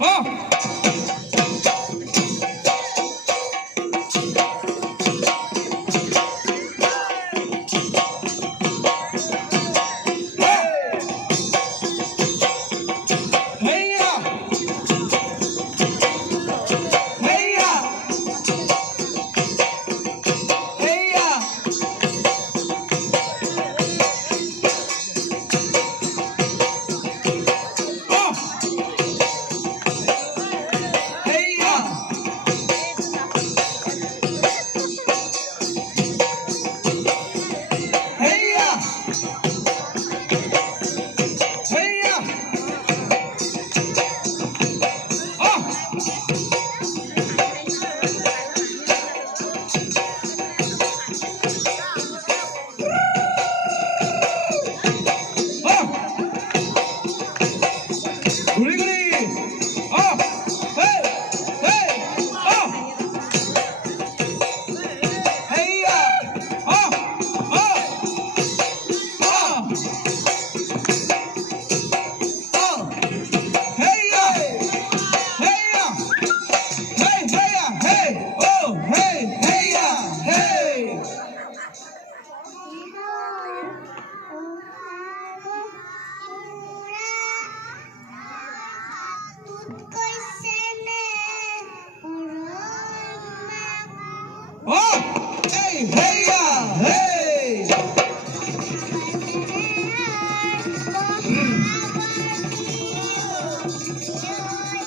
Oh!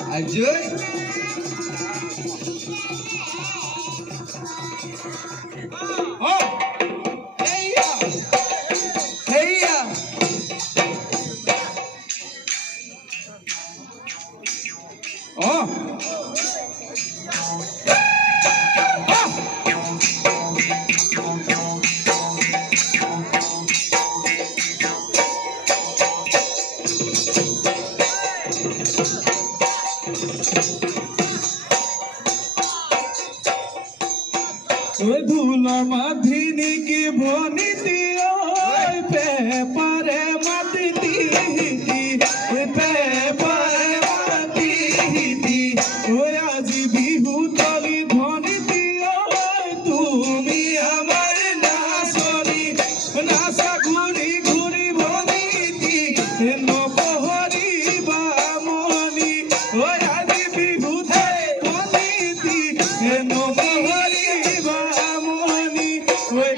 Ở dưới ধুলা মাধিনী কি ভনিতি পেপারে মাতিতি পেপারে মাতিতি ওই আজি বিহু তলি ধনিতি তুমি আমার নাচনি নাচা ঘুরি ঘুরি ভনিতি নপহরি বামনি ওই আজি বিহু ধনিতি নপহরি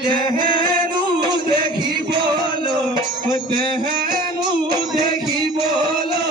দেহেনু দেখি বলো দেহেনু দেখি বলো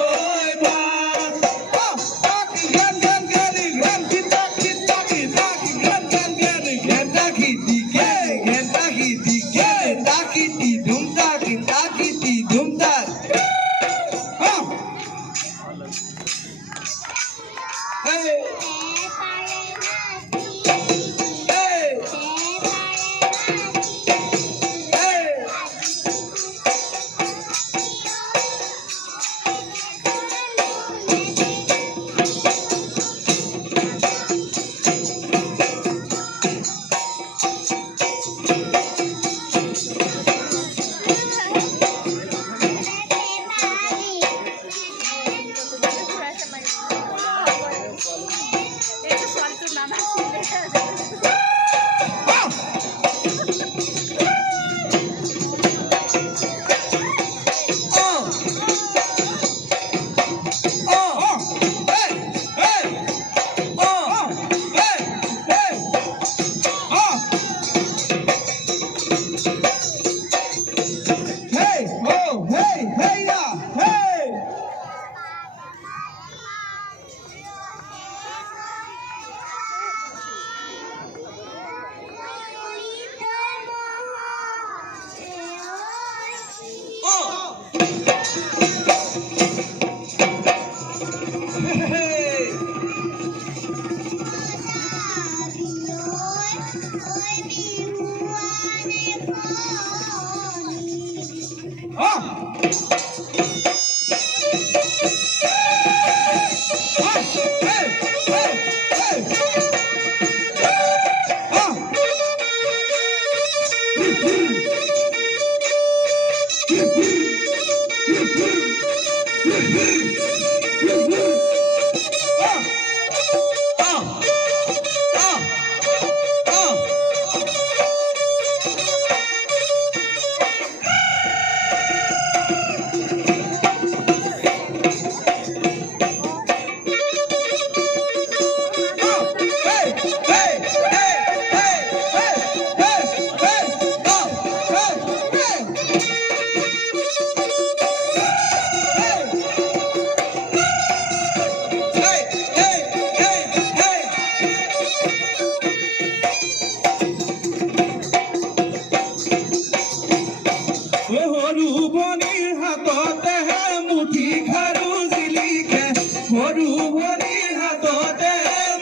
সৰু ভৰি হাততে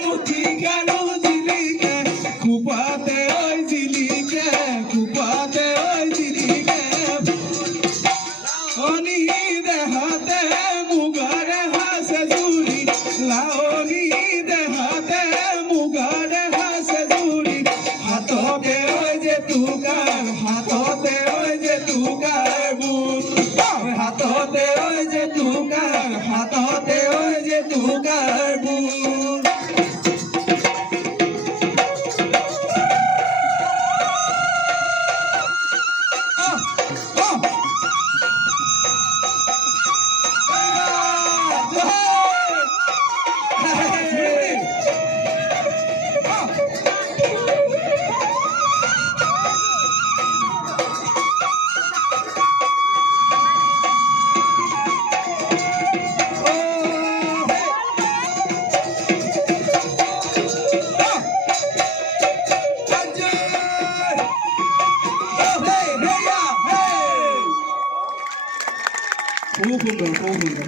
মুঠি খালো জিলিকে খোপাতে ঐ জিলিকে খোপাতে ঐ জিলিকে অনি দেহাতে মুগাৰে হাছে জুৰি লাৱনী দেহাতে মুগাৰে হাছে জুৰি হাততে ঐ জেতুকাৰ হাততে ঐ জেতুকাৰ বুট হাততে ঐ জেতুকাৰ হাততে ঐ জেতুকাৰ বুট খুব সুন্দর খুব সুন্দর